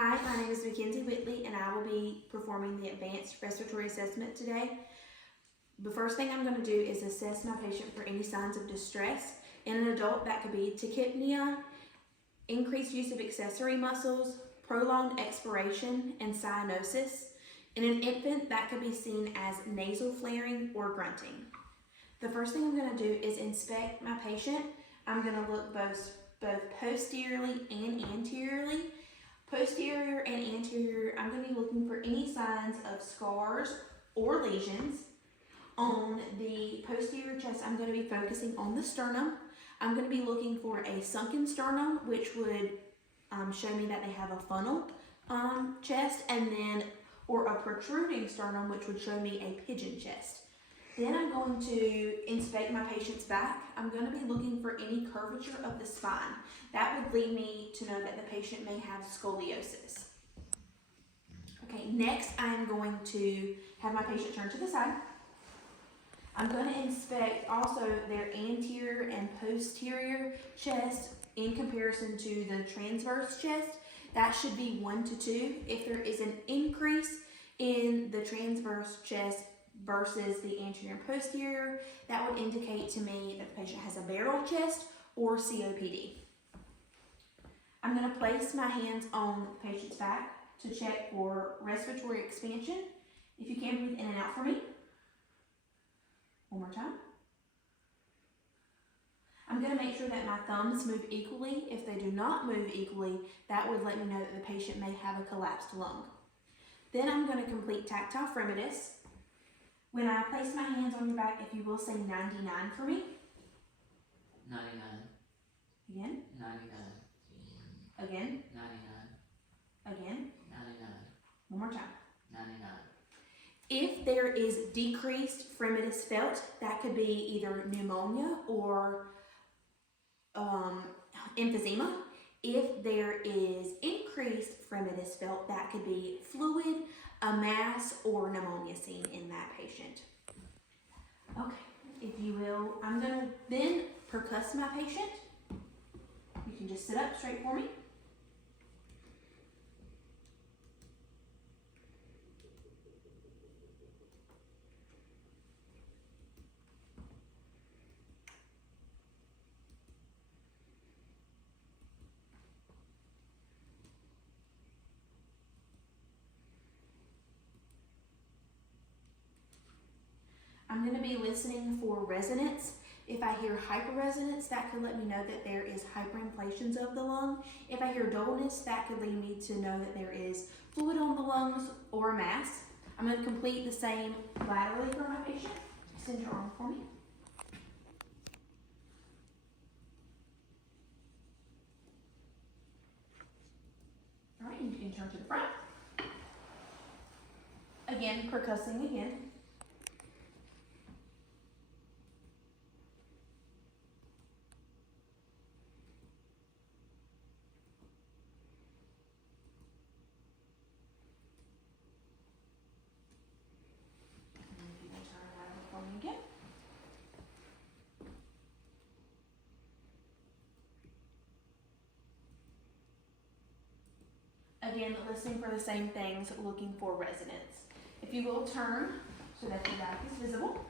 Hi, my name is Mackenzie Whitley and I will be performing the Advanced Respiratory Assessment today. The first thing I'm going to do is assess my patient for any signs of distress. In an adult, that could be tachypnea, increased use of accessory muscles, prolonged expiration, and cyanosis. In an infant, that could be seen as nasal flaring or grunting. The first thing I'm going to do is inspect my patient. I'm going to look both posteriorly and anteriorly. Posterior and anterior, I'm going to be looking for any signs of scars or lesions. On the posterior chest, I'm going to be focusing on the sternum. I'm going to be looking for a sunken sternum, which would show me that they have a funnel chest, or a protruding sternum, which would show me a pigeon chest. Then I'm going to inspect my patient's back. I'm going to be looking for any curvature of the spine. That would lead me to know that the patient may have scoliosis. Okay, next I'm going to have my patient turn to the side. I'm going to inspect also their anterior and posterior chest in comparison to the transverse chest. That should be 1 to 2. If there is an increase in the transverse chest versus the anterior and posterior, that would indicate to me that the patient has a barrel chest or COPD. I'm going to place my hands on the patient's back to check for respiratory expansion. If you can, breathe in and out for me. One more time. I'm going to make sure that my thumbs move equally. If they do not move equally, that would let me know that the patient may have a collapsed lung. Then I'm going to complete tactile fremitus. When I place my hands on your back, if you will, say 99 for me. 99. Again. 99. Again. 99. Again. 99. One more time. 99. If there is decreased fremitus felt, that could be either pneumonia or emphysema. If there is increased fremitus felt, that could be fluid, a mass, or pneumonia seen in that patient. Okay, if you will, I'm going to then percuss my patient. You can just sit up straight for me. I'm going to be listening for resonance. If I hear hyperresonance, that could let me know that there is hyperinflations of the lung. If I hear dullness, that could lead me to know that there is fluid on the lungs or a mass. I'm going to complete the same laterally for my patient. Extend your arm for me. All right, you can turn to the front. Again, percussing again. Again, listening for the same things, looking for resonance. If you will turn so that your back is visible.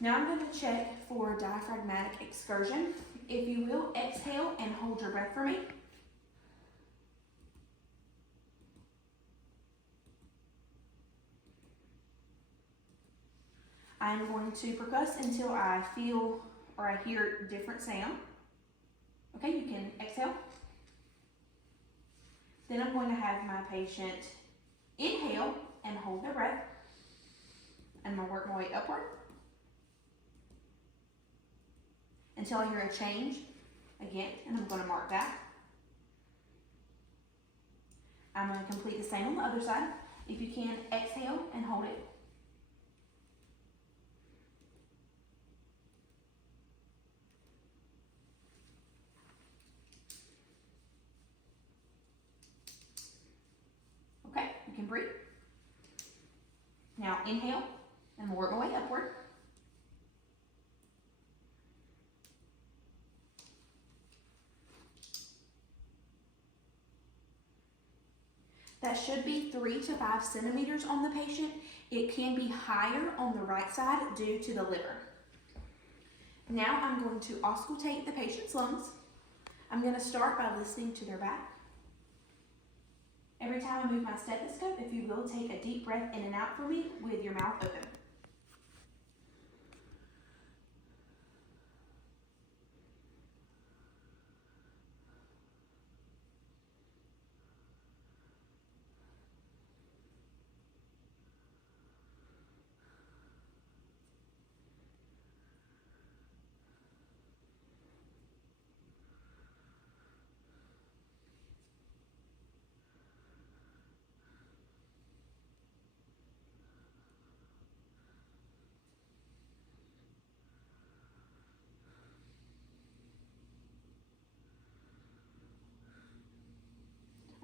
Now I'm going to check for diaphragmatic excursion. If you will, exhale and hold your breath for me. I'm going to percuss until I feel or I hear different sound. Okay, you can exhale. Then I'm going to have my patient inhale and hold their breath. I'm going to work my way upward until I hear a change again, and I'm going to mark that. I'm going to complete the same on the other side. If you can, exhale and hold it. Okay, you can breathe. Now inhale and work my way upward. That should be 3 to 5 centimeters on the patient. It can be higher on the right side due to the liver. Now I'm going to auscultate the patient's lungs. I'm going to start by listening to their back. Every time I move my stethoscope, if you will, take a deep breath in and out for me with your mouth open.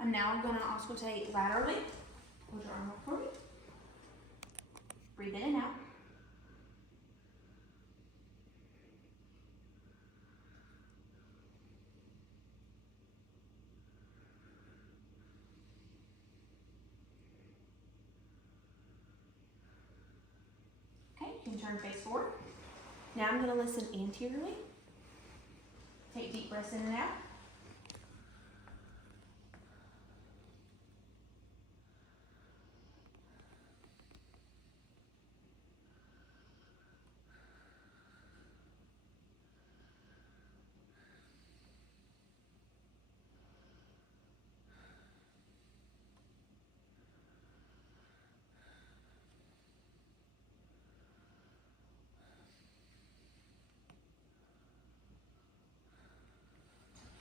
I'm now going to auscultate laterally. Hold your arm up for me. Breathe in and out. Okay, you can turn face forward. Now I'm going to listen anteriorly. Take deep breaths in and out.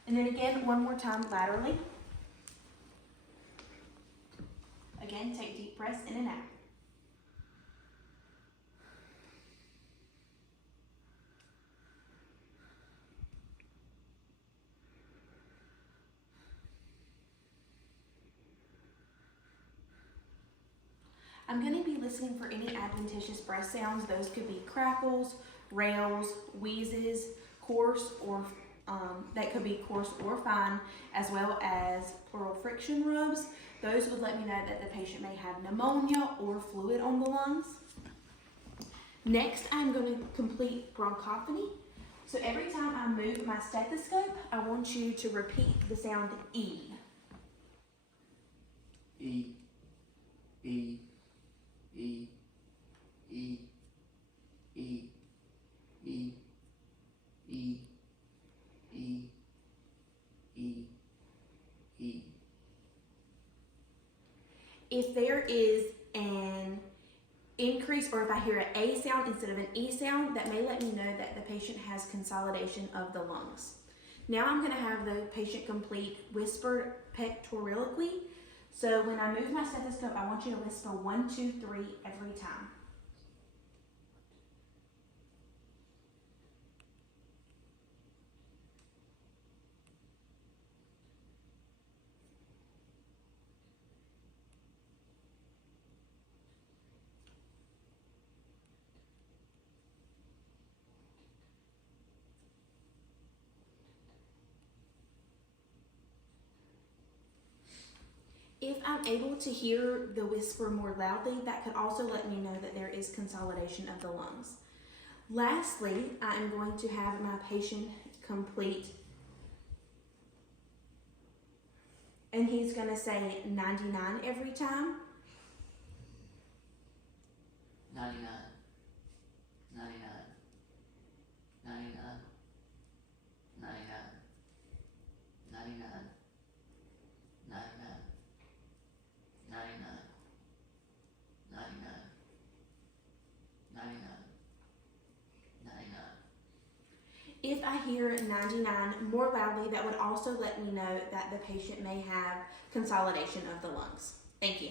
And then again, one more time laterally. Again, take deep breaths in and out. I'm going to be listening for any adventitious breath sounds. Those could be crackles, rails, wheezes, coarse or that could be coarse or fine, as well as pleural friction rubs. Those would let me know that the patient may have pneumonia or fluid on the lungs. Next, I'm going to complete bronchophony. So every time I move my stethoscope, I want you to repeat the sound E. E, E, E, E, E, E, E, E, E, E. If there is an increase, or if I hear an A sound instead of an E sound, that may let me know that the patient has consolidation of the lungs. Now I'm going to have the patient complete whispered pectoriloquy. So when I move my stethoscope, I want you to whisper 1, 2, 3 every time. If I'm able to hear the whisper more loudly, that could also let me know that there is consolidation of the lungs. Lastly, I am going to have my patient complete, and he's going to say 99 every time. 99, 99, 99, 99, 99, 99, 99, 99, 99, 99. If I hear 99 more loudly, that would also let me know that the patient may have consolidation of the lungs. Thank you.